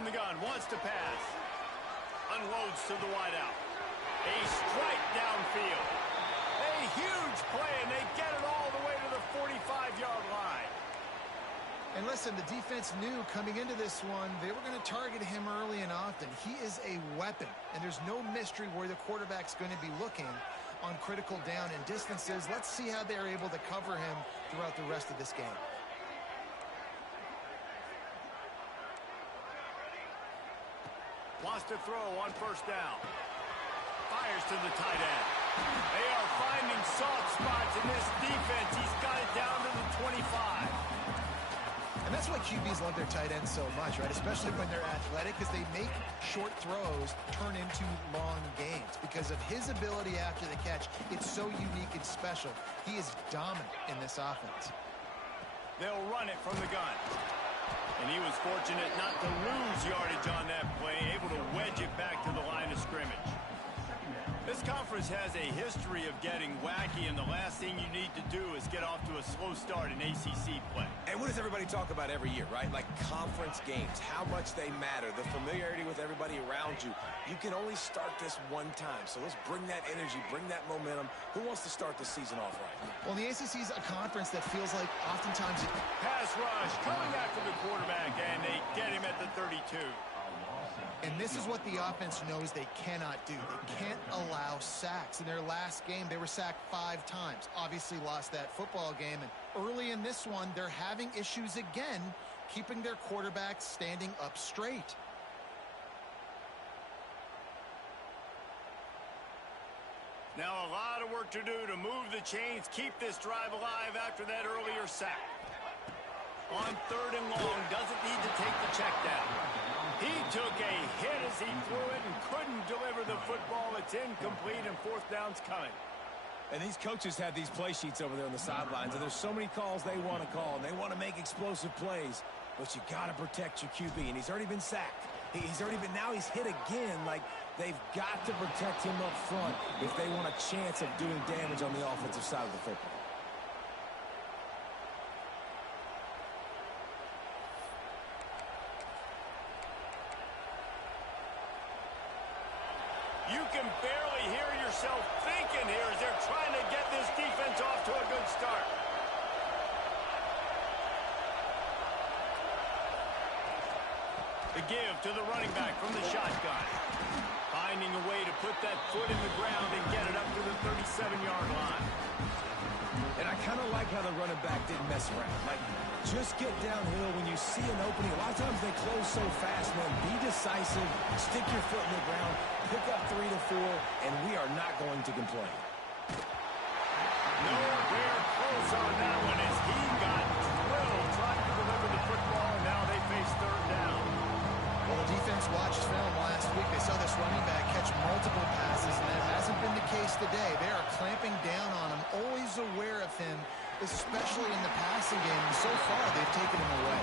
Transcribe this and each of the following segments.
from the gun, wants to pass. Unloads to the wideout. A strike downfield. A huge play, and they get it all the way to the 45-yard line. And listen, the defense knew coming into this one, they were going to target him early and often. He is a weapon, and there's no mystery where the quarterback's going to be looking on critical down and distances. Let's see how they're able to cover him throughout the rest of this game. Wants to throw on first down. Fires to the tight end. They are finding soft spots in this defense. He's got it down to the 25. And that's why QBs love their tight ends so much, right? Especially when they're athletic, because they make short throws turn into long gains. Because of his ability after the catch, it's so unique and special. He is dominant in this offense. They'll run it from the gun. And he was fortunate not to lose yardage on that play, able to wedge it back to the line of scrimmage. This conference has a history of getting wacky, and the last thing you need to do is get off to a slow start in ACC play. And what does everybody talk about every year, right? Like conference games, how much they matter, the familiarity with everybody around you. You can only start this one time, so let's bring that energy, bring that momentum. Who wants to start the season off right? Well, the ACC is a conference that feels like oftentimes... Pass rush coming after the quarterback, and they get him at the 32. And this is what the offense knows they cannot do. They can't allow sacks. In their last game, they were sacked 5 times. Obviously lost that football game. And early in this one, they're having issues again, keeping their quarterback standing up straight. Now a lot of work to do to move the chains, keep this drive alive after that earlier sack. On 3rd and long, doesn't need to take the check down. He took a hit as he threw it and couldn't deliver the football. It's incomplete, and 4th down's coming. And these coaches have these play sheets over there on the sidelines, and there's so many calls they want to call, and they want to make explosive plays. But you got to protect your QB, and he's already been sacked. Now he's hit again. Like, they've got to protect him up front if they want a chance of doing damage on the offensive side of the football. You can barely hear yourself thinking here as they're trying to get this defense off to a good start. The give to the running back from the shotgun. Finding a way to put that foot in the ground and get it up to the 37-yard line. And I kind of like how the running back didn't mess around. Like, just get downhill when you see an opening. A lot of times they close so fast, man. Be decisive, stick your foot in the ground, pick up 3 to 4, and we are not going to complain. Nowhere close on that one as he got drilled trying to deliver the football, and now they face 3rd down. Well, the defense watched film last week. They saw this running back catch multiple passes, and that hasn't been the case today. They are clamping down on him, always aware of him, especially in the passing game. And so far, they've taken him away.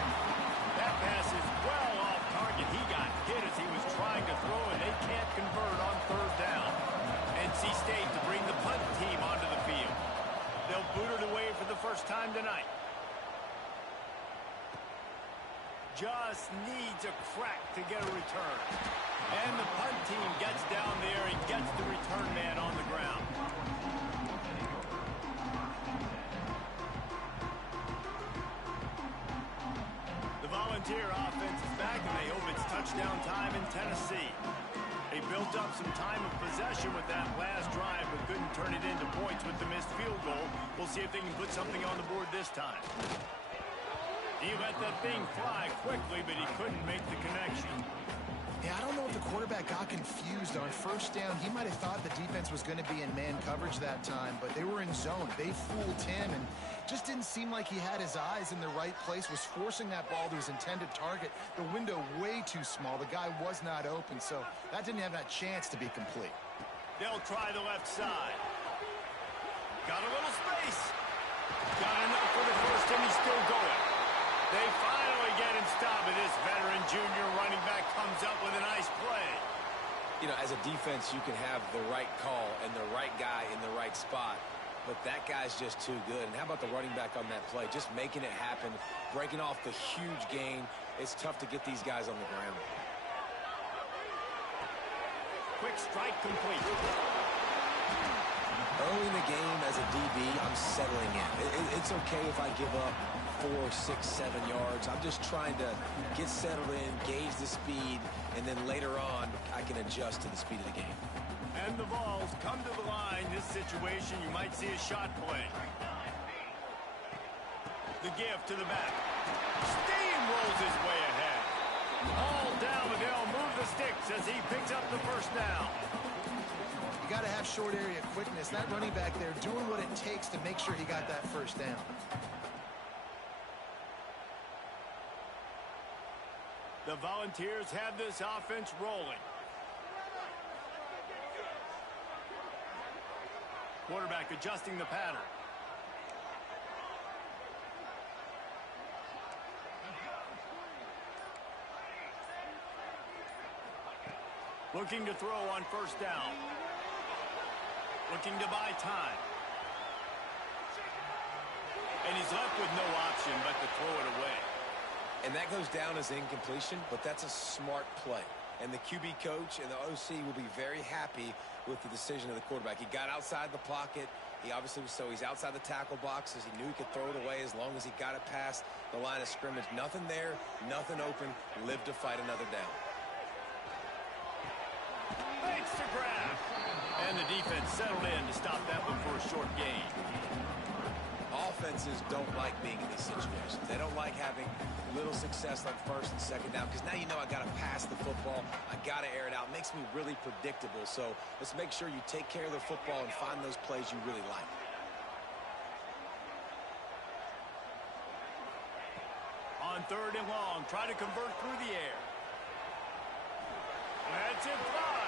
That pass is well off target. He got hit as he was trying to throw, and they can't convert on 3rd down. NC State to bring the punt team onto the field. They'll boot it away for the first time tonight. Just needs a crack to get a return. And the punt team gets down there and gets the return man on the ground. The Volunteer offense is back, and they hope it's touchdown time in Tennessee. They built up some time of possession with that last drive, but couldn't turn it into points with the missed field goal. We'll see if they can put something on the board this time. He let that thing fly quickly, but he couldn't make the connection. Yeah, I don't know if the quarterback got confused on 1st down. He might have thought the defense was going to be in man coverage that time, but they were in zone. They fooled him, and just didn't seem like he had his eyes in the right place, was forcing that ball to his intended target. The window way too small. The guy was not open, so that didn't have that chance to be complete. They'll try the left side. Got a little space. Got enough for the first, and he's still going. They finally get him stopped, and this veteran junior running back comes up with a nice play. You know, as a defense, you can have the right call and the right guy in the right spot, but that guy's just too good. And how about the running back on that play? Just making it happen, breaking off the huge gain. It's tough to get these guys on the ground. quick strike complete. Early in the game as a DB, I'm settling in. It's okay if I give up 4, 6, 7 yards. I'm just trying to get settled in, gauge the speed, and then later on, I can adjust to the speed of the game. And the Vols come to the line. This situation, you might see a shot play. The give to the back. Steamrolls his way ahead. All down, but they'll move the sticks as he picks up the first down. You got to have short area quickness. That running back there doing what it takes to make sure he got that first down. The Volunteers have this offense rolling. Quarterback adjusting the pattern. Looking to throw on first down. Looking to buy time. And he's left with no option but to throw it away. And that goes down as incompletion, but that's a smart play. And the QB coach and the OC will be very happy with the decision of the quarterback. He got outside the pocket. He obviously was he's outside the tackle boxes. He knew he could throw it away as long as he got it past the line of scrimmage. Nothing there, nothing open. Live to fight another down. Makes the grab. And the defense settled in to stop that one for a short gain. Offenses don't like being in these situations. They don't like having little success like first and second down because now you know I got to pass the football. I got to air it out. It makes me really predictable. So let's make sure you take care of the football and find those plays you really like. On third and long, try to convert through the air. That's it, fly.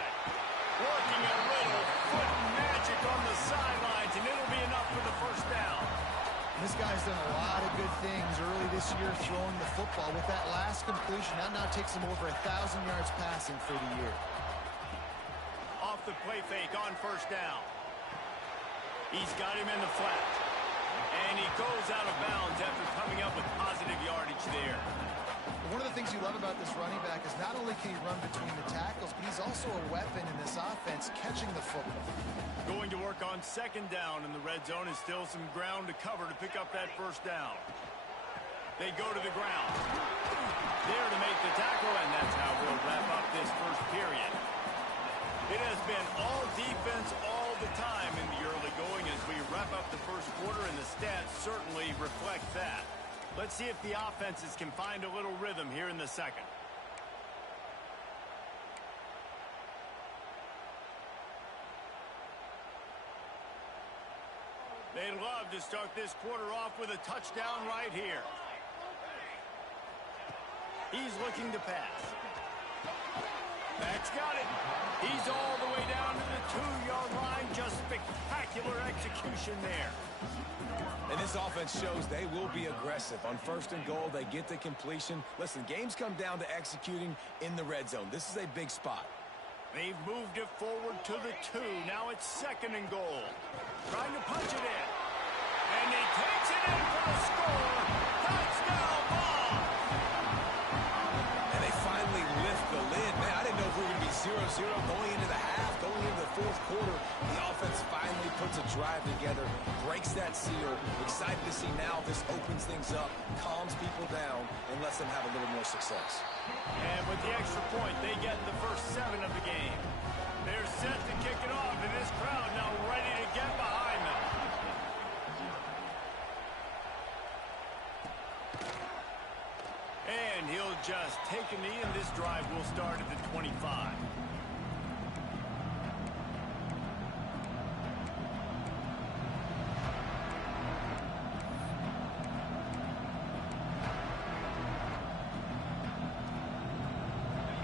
Working a little foot magic on the sidelines, and it'll be enough for the first down. This guy's done a lot of good things early this year throwing the football. With that last completion, that now takes him over 1,000 yards passing for the year. Off the play fake on first down. He's got him in the flat. And he goes out of bounds after coming up with positive yardage there. One of the things you love about this running back is not only can he run between the tackles, but he's also a weapon in this offense catching the football. Going to work on second down in the red zone is still some ground to cover to pick up that first down. They go to the ground. There to make the tackle, and that's how we'll wrap up this first period. It has been all defense all the time in the early going as we wrap up the first quarter, and the stats certainly reflect that. Let's see if the offenses can find a little rhythm here in the second. They'd love to start this quarter off with a touchdown right here. He's looking to pass. That's got it. He's all the way down to the 2-yard line. Just spectacular execution there. And this offense shows they will be aggressive. On first and goal, they get the completion. Listen, games come down to executing in the red zone. This is a big spot. They've moved it forward to the 2. Now it's second and goal. Trying to punch it in. And he takes it in for the score. Touchdown ball. And they finally lift the lid. Man, I didn't know if we were going to be 0-0 going into the half, going into the fourth quarter. The offense finally puts a drive together, breaks that seal. Excited to see now this opens things up, calms people down, and lets them have a little more success. And with the extra point, they get the first 7 of the game. They're set to kick it off, and this crowd now ready to get behind them. And he'll just take a knee, and this drive will start at the 25.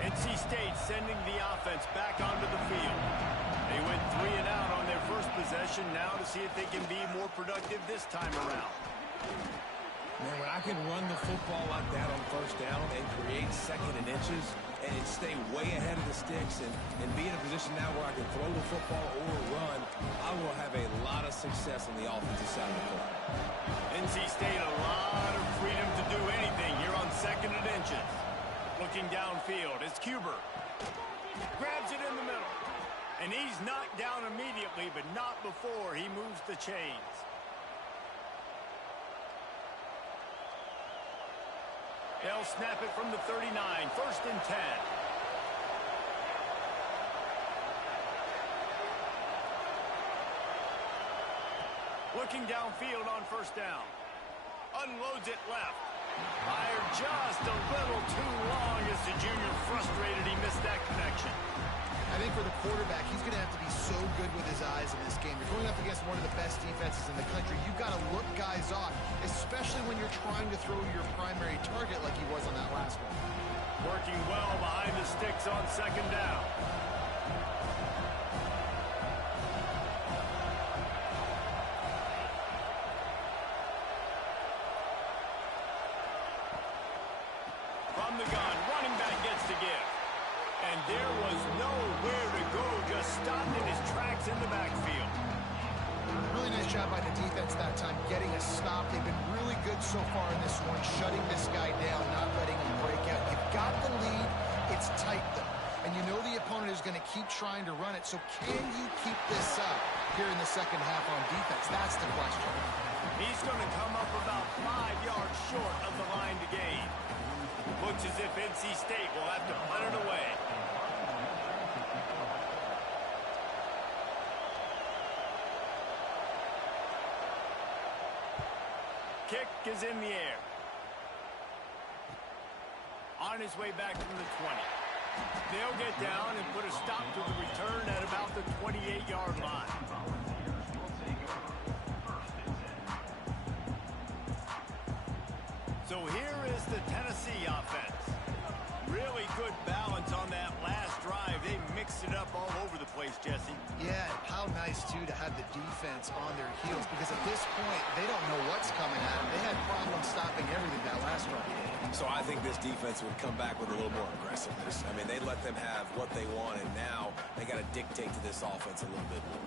NC State sending the offense back onto the field. They went 3 and out on their first possession. Now to see if they can be more productive this time around. Man, when I can run the football like that on first down and create second and inches and stay way ahead of the sticks and be in a position now where I can throw the football or run, I will have a lot of success on the offensive side of the ball. NC State a lot of freedom to do anything here on second and inches. Looking downfield, it's Cuber. Grabs it in the middle. And he's knocked down immediately, but not before he moves the chains. They'll snap it from the 39, 1st and 10. Looking downfield on 1st down. Unloads it left. Fired just a little too long as the junior frustrated he missed that connection. I think for the quarterback, he's going to have to be so good with his eyes in this game. You're going up against one of the best defenses in the country. You've got to look guys off, especially when you're trying to throw your primary target like he was on that last one. Working well behind the sticks on 2nd down. From the gun, running back gets to give. And there was nowhere to go, just stopped in his tracks in the backfield. Really nice job by the defense that time, getting a stop. They've been really good so far in this one, shutting this guy down, not letting him break out. You've got the lead. It's tight, though. And you know the opponent is going to keep trying to run it. So can you keep this up here in the second half on defense? That's the question. He's going to come up about 5 yards short of the line to gain. Looks as if NC State will have to punt it away. Kick is in the air. On his way back from the 20. They'll get down and put a stop to the return at about the 28-yard line. So here is the Tennessee offense. Really good balance on that last drive. They mixed it up all over the place, Jesse. Yeah, how nice, too, to have the defense on their heels, because at this point, they don't know what's coming at them. They had problems stopping everything that last drive. So I think this defense would come back with a little more aggressiveness. I mean, they let them have what they want, and now they got to dictate to this offense a little bit more.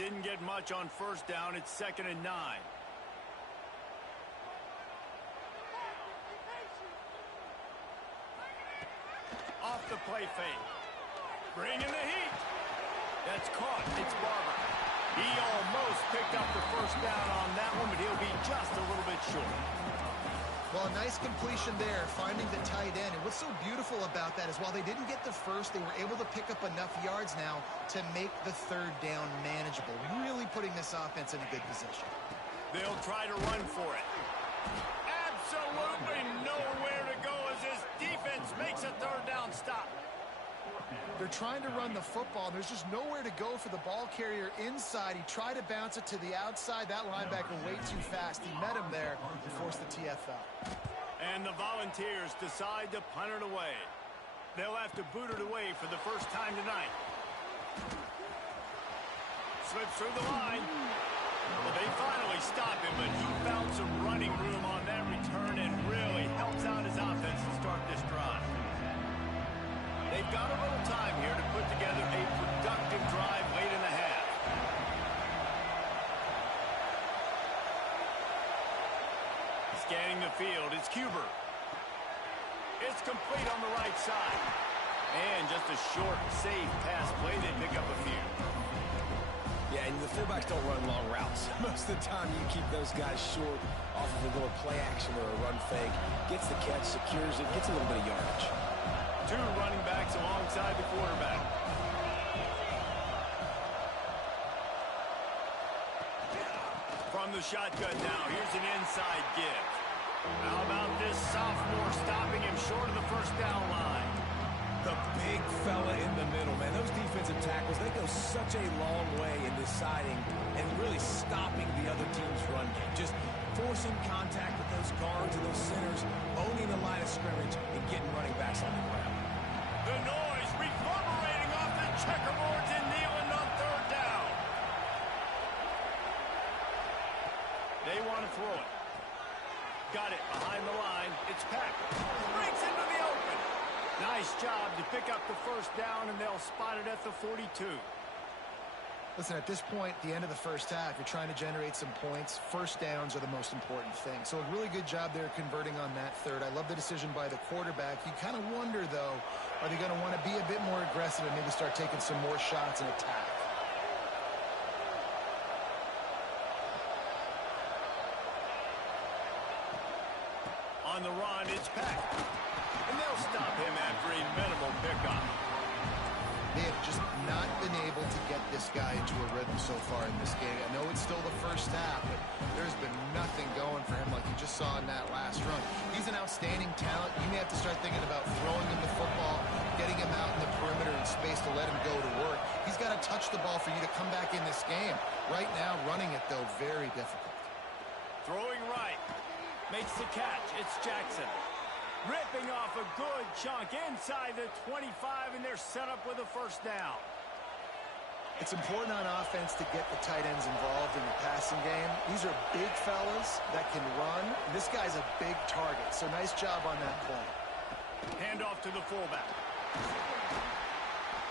Didn't get much on 1st down. It's 2nd and 9. Off the play fake. Bringing the heat. That's caught. It's Barber. He almost picked up the 1st down on that one, but he'll be just a little bit short. Well, a nice completion there, finding the tight end. And what's so beautiful about that is while they didn't get the first, they were able to pick up enough yards now to make the 3rd down manageable. Really putting this offense in a good position. They'll try to run for it. Absolutely nowhere to go as his defense makes a 3rd down stop. They're trying to run the football. There's just nowhere to go for the ball carrier inside. He tried to bounce it to the outside. That linebacker way too fast. He met him there and forced the TFL. And the Volunteers decide to punt it away. They'll have to boot it away for the first time tonight. Slips through the line. Well, they finally stop him, but he found some running room on that return and really helps out his offense to start this drive. They've got a little time here to put together a productive drive late in the half. Scanning the field, it's Cuber. It's complete on the right side. And just a short, safe pass play. They pick up a few. Yeah, and the fullbacks don't run long routes. Most of the time, you keep those guys short off of a little play action or a run fake. Gets the catch, secures it, gets a little bit of yardage. 2 running backs alongside the quarterback. From the shotgun now, here's an inside give. How about this sophomore stopping him short of the 1st down line? The big fella in the middle, man. Those defensive tackles, they go such a long way in deciding and really stopping the other team's run game. Just forcing contact with those guards and those centers, owning the line of scrimmage, and getting running backs on the ground. The noise reverberating off the checkerboards and kneeling on 3rd down. They want to throw it. Got it behind the line. It's Peck. Breaks into the open. Nice job to pick up the 1st down, and they'll spot it at the 42. Listen, at this point, the end of the first half, you're trying to generate some points. First downs are the most important thing. So a really good job there converting on that third. I love the decision by the quarterback. You kind of wonder, though, are they going to want to be a bit more aggressive and maybe start taking some more shots and attack? On the run, it's Peck. And they'll stop him after a minimal pickup. They have just not been able to get this guy into a rhythm so far in this game. I know it's still the first half, but there's been nothing going for him like you just saw in that last run. He's an outstanding talent. You may have to start thinking about throwing him the football, getting him out in the perimeter in space to let him go to work. He's got to touch the ball for you to come back in this game. Right now, running it, though, very difficult. Throwing right. Makes the catch. It's Jackson. Ripping off a good chunk inside the 25, and they're set up with a first down. It's important on offense to get the tight ends involved in the passing game. These are big fellas that can run. This guy's a big target, so nice job on that point. Handoff to the fullback.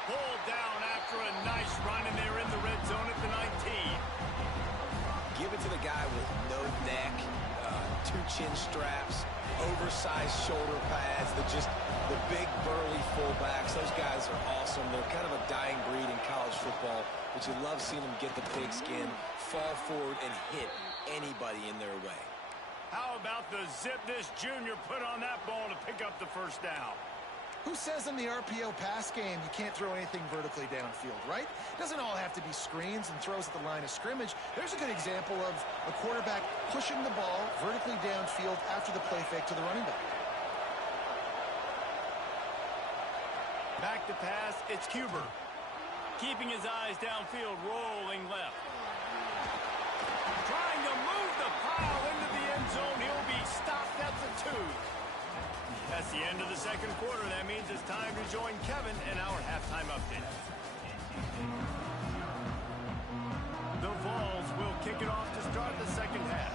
Pulled down after a nice run, and they're in the red zone at the 19. Give it to the guy with no neck, two chin straps, oversized shoulder pads. The big burly fullbacks. Those guys are awesome. They're kind of a dying breed in college football, but you love seeing them get the pigskin, fall forward, and hit anybody in their way. How about the zip this junior put on that ball to pick up the first down? Who says in the RPO pass game you can't throw anything vertically downfield, right? It doesn't all have to be screens and throws at the line of scrimmage. There's a good example of a quarterback pushing the ball vertically downfield after the play fake to the running back. Back to pass, it's Huber. Keeping his eyes downfield, rolling left. Trying to move the pile into the end zone. He'll be stopped at the 2. That's the end of the second quarter. That means it's time to join Kevin in our halftime update. The Vols will kick it off to start the second half.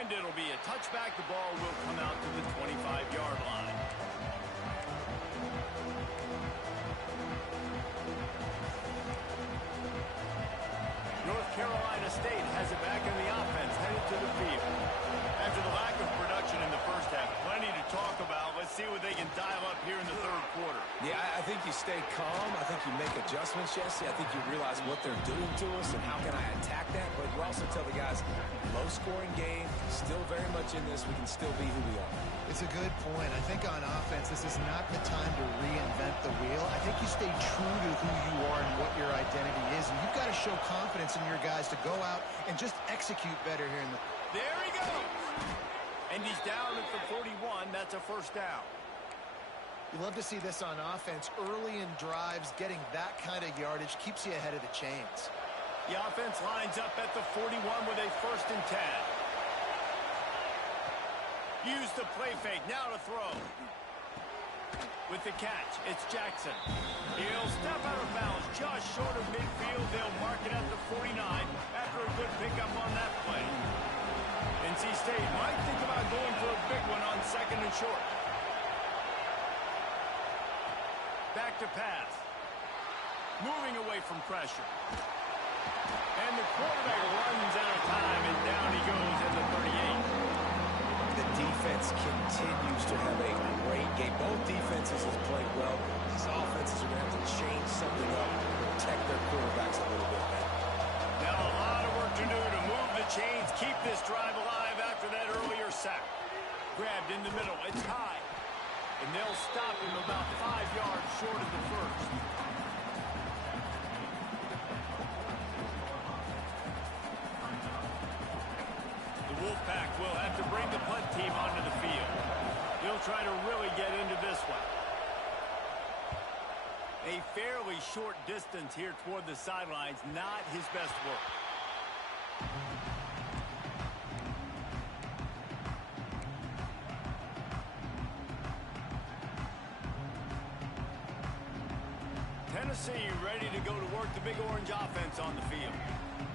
And it'll be a touchback. The ball will come out to the 25-yard line. North Carolina State has it back in the offense, headed to the field. After the lack of production in the first half, plenty to talk about. Let's see what they can dial up here in the third quarter. Yeah, I think you stay calm. I think you make adjustments, Jesse. I think you realize what they're doing to us and how can I attack that. But you also tell the guys, low-scoring game, still very much in this. We can still be who we are. It's a good point. I think on offense, this is not the time to reinvent the wheel. I think you stay true to who you are and what your identity is. And you've got to show confidence in your guys to go out and just execute better here in the... There he goes. And he's down at the 41. That's a first down. You love to see this on offense. Early in drives, getting that kind of yardage keeps you ahead of the chains. The offense lines up at the 41 with a 1st and 10. Use the play fake. Now to throw. With the catch, it's Jackson. He'll step out of bounds just short of midfield. They'll mark it at the 49 after a good pickup on that play. NC State might think about going for a big one on 2nd and short. Back to pass. Moving away from pressure. And the quarterback runs out of time, and down he goes at the 38. The defense continues to have a great game. Both defenses have played well. These offenses are going to have to change something up to protect their quarterbacks a little bit, man. Now a lot of work to do to move the chains, keep this drive alive after that earlier sack. Grabbed in the middle. It's high. And they'll stop him about 5 yards short of the first. The Wolfpack will have to bring the punt team onto the field. They'll try to really get into this one. A fairly short distance here toward the sidelines, not his best work. Tennessee ready to go to work, the Big Orange offense on the field.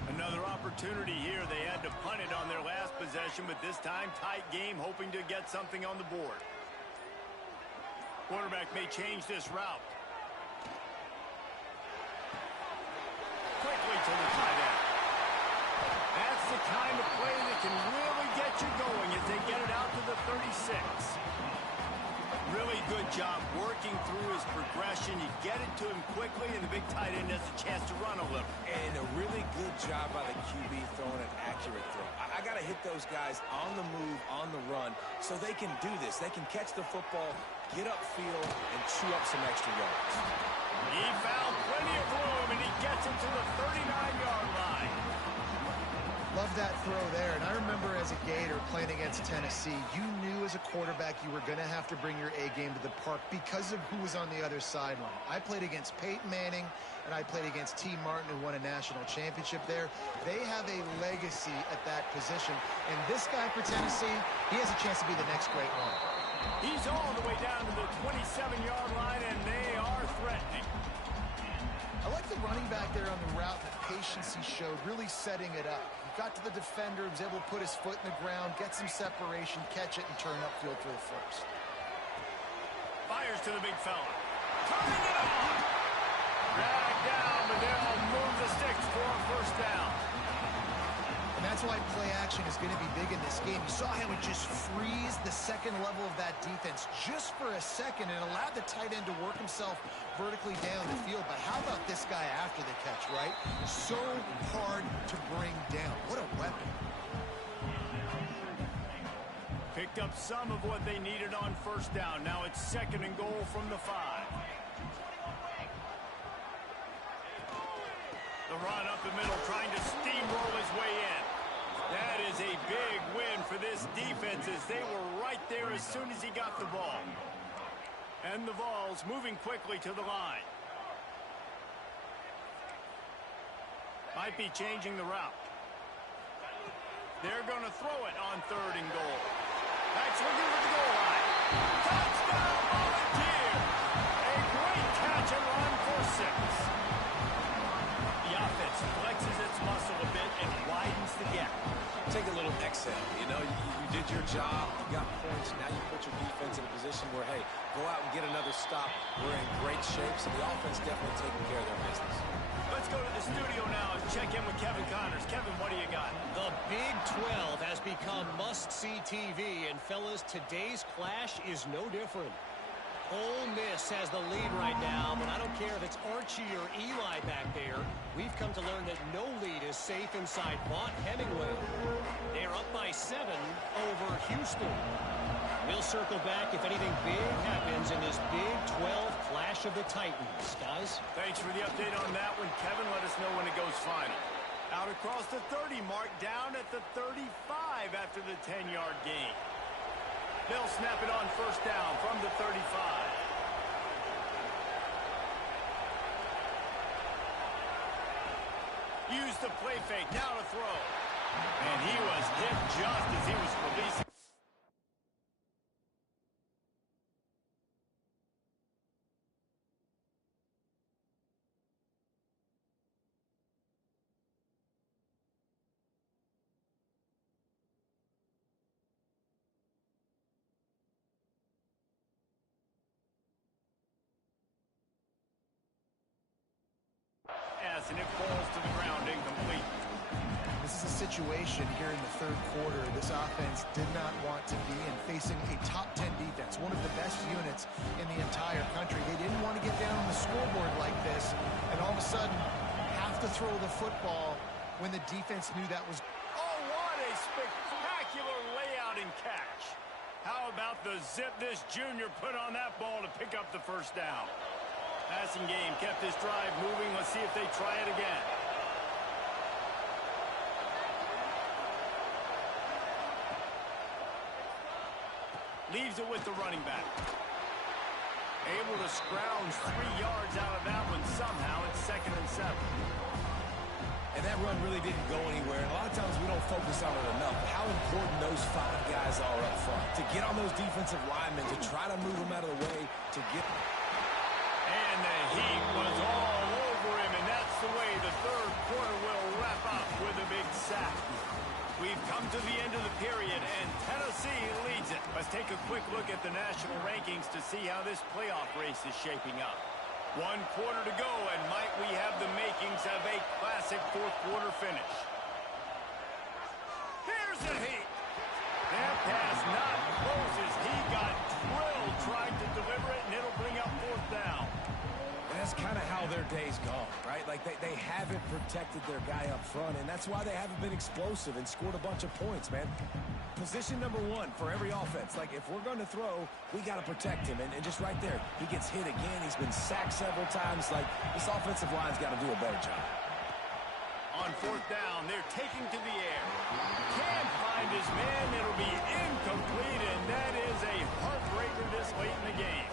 A Another opportunity here. They had to punt it on their last possession, but this time tight game, hoping to get something on the board. Quarterback may change this route. Quickly to the tight end. That's the kind of play that can really get you going as they get it out to the 36. Really good job working through his progression. You get it to him quickly, and the big tight end has a chance to run a little. And a really good job by the QB throwing an accurate throw. I got to hit those guys on the move, on the run, so they can do this. They can catch the football, get upfield, and chew up some extra yards. He found plenty of room, and he gets it to the 39-yard line. Love that throw there. And I remember as a Gator playing against Tennessee, you knew as a quarterback you were going to have to bring your A game to the park because of who was on the other sideline. I played against Peyton Manning, and I played against T. Martin, who won a national championship there. They have a legacy at that position. And this guy for Tennessee, he has a chance to be the next great one. He's all the way down to the 27-yard line, and they are threatening. I like the running back there on the route, the patience he showed, really setting it up. He got to the defender, was able to put his foot in the ground, get some separation, catch it, and turn upfield for the first. Fires to the big fella. Turning it on! Dragged down, but they'll move the sticks for a first down. And that's why play action is going to be big in this game. You saw how it just freeze the second level of that defense just for a second and allowed the tight end to work himself vertically down the field. But how about this guy after the catch, right? So hard to bring down. What a weapon. Picked up some of what they needed on first down. Now it's 2nd and goal from the 5. The run up the middle, trying to steamroll his way in. That is a big win for this defense as they were right there as soon as he got the ball. And the Vols moving quickly to the line. Might be changing the route. They're going to throw it on 3rd and goal. That's looking for the goal line. Touchdown, Volunteer! A great catch and run for 6. The offense flexes its muscle a bit and widens the gap. Take a little exhale. You know, you did your job. You got points. Now you put your defense in a position where, hey, go out and get another stop. We're in great shape, so the offense definitely taking care of their business. Let's go to the studio now and check in with Kevin Connors. Kevin, what do you got? The Big 12 has become must-see TV, and fellas, today's clash is no different. Ole Miss has the lead right now, but I don't care if it's Archie or Eli back there. We've come to learn that no lead is safe inside Vaught Hemingway. They're up by 7 over Houston. We'll circle back if anything big happens in this Big 12 clash of the Titans. Guys? Thanks for the update on that one, Kevin. Let us know when it goes final. Out across the 30 mark, down at the 35 after the 10-yard gain. They'll snap it on first down from the 35. Use the play fake, now to throw. And he was hit just as he was releasing. And it falls to the ground incomplete. This is a situation here in the 3rd quarter this offense did not want to be in, facing a top 10 defense, one of the best units in the entire country. They didn't want to get down on the scoreboard like this and all of a sudden have to throw the football when the defense knew that was. Oh, what a spectacular layout and catch. How about the zip this junior put on that ball to pick up the first down? Passing game kept this drive moving. Let's see if they try it again. Leaves it with the running back. Able to scrounge 3 yards out of that one somehow. It's 2nd and 7. And that run really didn't go anywhere. And a lot of times we don't focus on it enough. But how important those 5 guys are up front. To get on those defensive linemen, to try to move them out of the way, to get. And the heat was all over him, and that's away. The third quarter will wrap up with a big sack. We've come to the end of the period, and Tennessee leads it. Let's take a quick look at the national rankings to see how this playoff race is shaping up. 1 quarter to go, and might we have the makings of a classic fourth quarter finish. Here's the heat. That pass not close as he got drilled trying to deliver it, and it'll bring up fourth down. And that's kind of how their day's gone, right? Like they haven't protected their guy up front, and that's why they haven't been explosive and scored a bunch of points, man. Position number 1 for every offense. Like, if we're going to throw, we got to protect him. And just right there, he gets hit again. He's been sacked several times. Like, this offensive line's got to do a better job. On fourth down, they're taking to the air. Can't find his man. It'll be incomplete, and that is a heartbreaker this late in the game.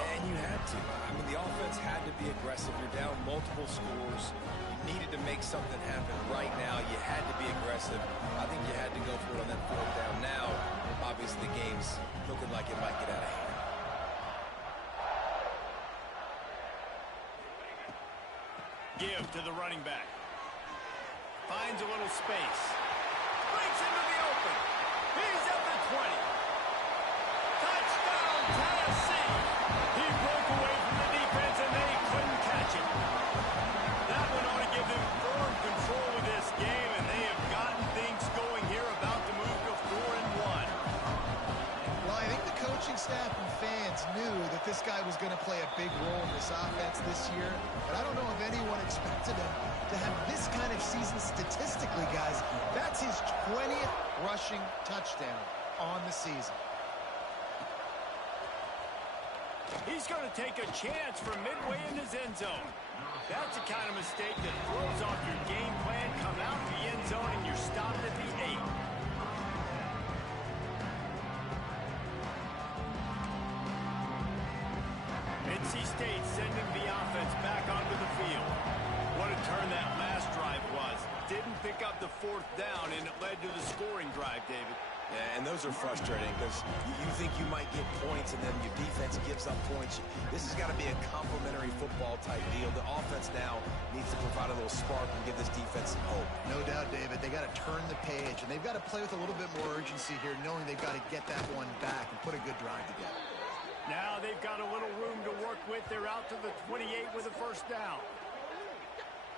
And you had to. I mean, the offense had to be aggressive. You're down multiple scores. You needed to make something happen right now. You had to be aggressive. I think you had to go for it on that fourth down. Now, obviously, the game's looking like it might get out of hand. Give to the running back. Finds a little space. Breaks into the open. He's at the 20. Touchdown, Tennessee. He broke away from the defense, and they couldn't catch him. That one ought to give them firm control of this game, and they have gotten things going here, about to move to 4-1. Well, I think the coaching staff and fans knew that this guy was going to play a big role in this offense this year, but I don't know if anyone expected him to have this kind of season statistically, guys. That's his 20th rushing touchdown on the season. He's going to take a chance from midway in his end zone. That's the kind of mistake that throws off your game plan. Come out to the end zone, and you're stopped at the 8. NC State sending the offense back onto the field. What a turn that last drive was. Didn't pick up the fourth down, and it led to the scoring drive, David. Yeah, and those are frustrating because you think you might get points, and then your defense gives up points. This has got to be a complementary football type deal. The offense now needs to provide a little spark and give this defense some hope. No doubt, David. They got to turn the page, and they've got to play with a little bit more urgency here, knowing they've got to get that one back and put a good drive together. Now they've got a little room to work with. They're out to the 28 with a first down.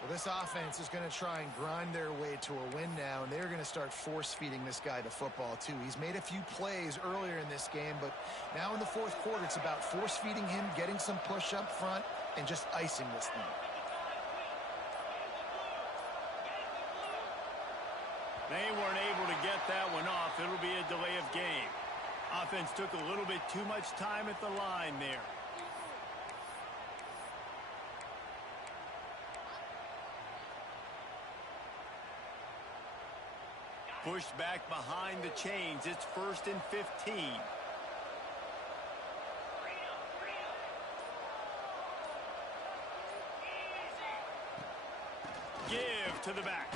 Well, this offense is going to try and grind their way to a win now, and they're going to start force-feeding this guy the football, too. He's made a few plays earlier in this game, but now in the fourth quarter, it's about force-feeding him, getting some push up front, and just icing this thing. They weren't able to get that one off. It'll be a delay of game. Offense took a little bit too much time at the line there. Pushed back behind the chains. It's 1st and 15. Give to the back.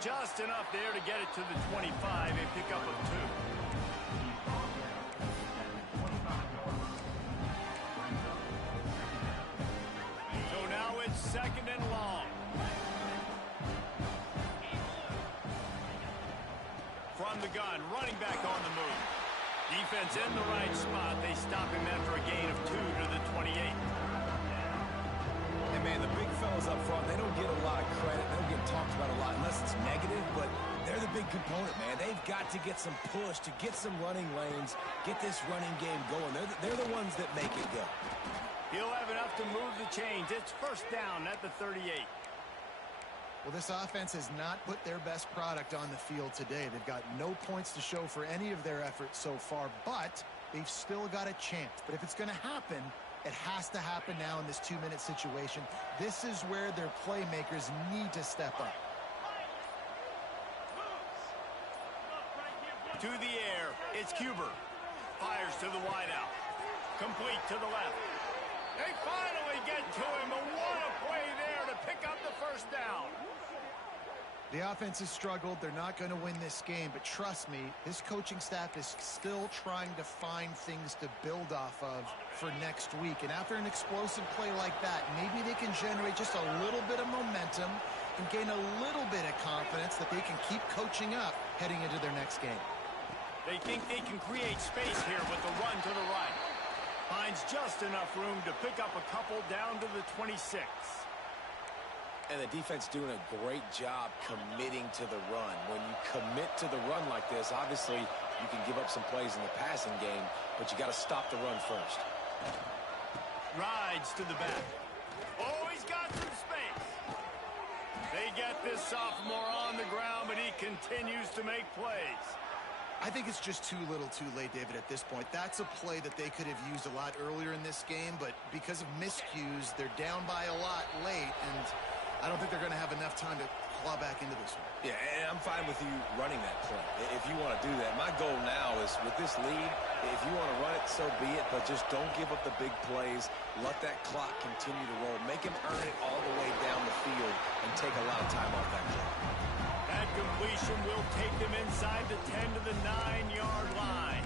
Just enough there to get it to the 25 and pick up a 2. So now it's 2nd and long. From the gun, running back on the move. Defense in the right spot. They stop him after a gain of 2 to the 28. And, man, the big fellas up front, they don't get a lot of credit. They don't get talked about a lot unless it's negative, but they're the big component, man. They've got to get some push, to get some running lanes, get this running game going. They're the ones that make it go. He'll have enough to move the chains. It's first down at the 38. Well, this offense has not put their best product on the field today. They've got no points to show for any of their efforts so far, but they've still got a chance. But if it's going to happen, it has to happen now in this 2-minute situation. This is where their playmakers need to step up. To the air, it's Huber. Fires to the wideout. Complete to the left. They finally get to him, but what a play there to pick up the first down. The offense has struggled. They're not going to win this game, but trust me, this coaching staff is still trying to find things to build off of for next week. And after an explosive play like that, maybe they can generate just a little bit of momentum and gain a little bit of confidence that they can keep coaching up heading into their next game. They think they can create space here with the run to the right. Finds just enough room to pick up a couple down to the 26. And the defense doing a great job committing to the run. When you commit to the run like this, obviously you can give up some plays in the passing game, but you got to stop the run first. Rides to the back. Oh, he's got some space. They get this sophomore on the ground, but he continues to make plays. I think it's just too little too late, David, at this point. That's a play that they could have used a lot earlier in this game, but because of miscues, they're down by a lot late, and I don't think they're going to have enough time to claw back into this one. Yeah, and I'm fine with you running that play if you want to do that. My goal now is with this lead, if you want to run it, so be it, but just don't give up the big plays. Let that clock continue to roll. Make him earn it all the way down the field and take a lot of time off that clock. That completion will take them inside the 10 to the 9-yard line.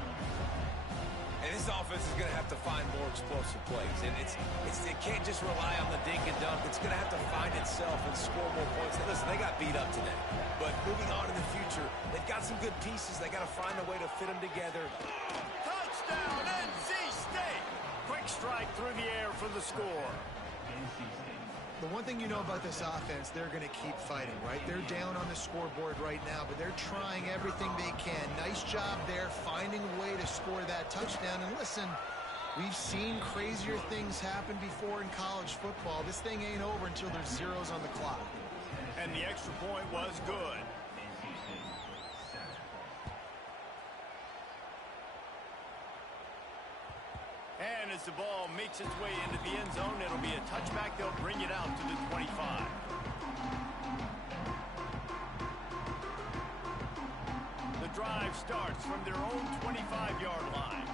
And this offense is going to have to find more explosive plays. And it can't just rely on the dink and dunk. It's going to have to find itself and score more points. And listen, they got beat up today. But moving on in the future, they've got some good pieces. They got to find a way to fit them together. Touchdown, NC State! Quick strike through the air for the score. The one thing you know about this offense, they're going to keep fighting, right? They're down on the scoreboard right now, but they're trying everything they can. Nice job there, finding a way to score that touchdown. And listen, we've seen crazier things happen before in college football. This thing ain't over until there's zeros on the clock. And the extra point was good. And as the ball makes its way into the end zone, it'll be a touchback. They'll bring it out to the 25. The drive starts from their own 25-yard line.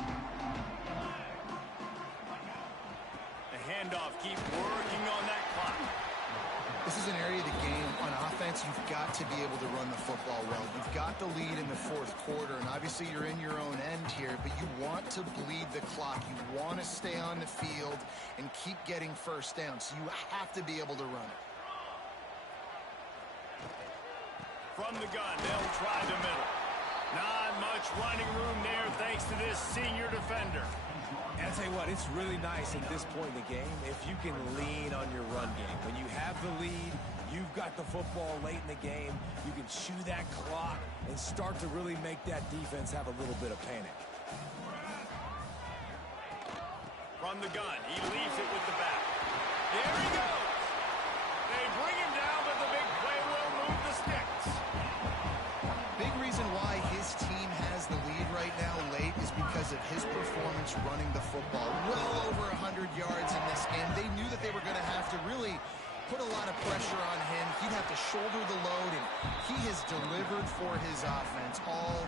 The handoff keeps working on that clock. This is an area of the game on offense you've got to be able to run the football well. You've got the lead in the fourth quarter, and obviously you're in your own end here, but you want to bleed the clock. You want to stay on the field and keep getting first down, so you have to be able to run it. From the gun, they'll try the middle. Not much running room there thanks to this senior defender. And I'll tell you what, it's really nice at this point in the game if you can lean on your run game. When you have the lead, you've got the football late in the game, you can chew that clock and start to really make that defense have a little bit of panic. From the gun, he leaves it with the back. There he goes. They bring him down, but the big play will move the sticks. Big reason why his team has the lead right now late is because of his performance running the football. Well over 100 yards in this game. They knew that they were going to have to really put a lot of pressure on him. He'd have to shoulder the load, and he has delivered for his offense all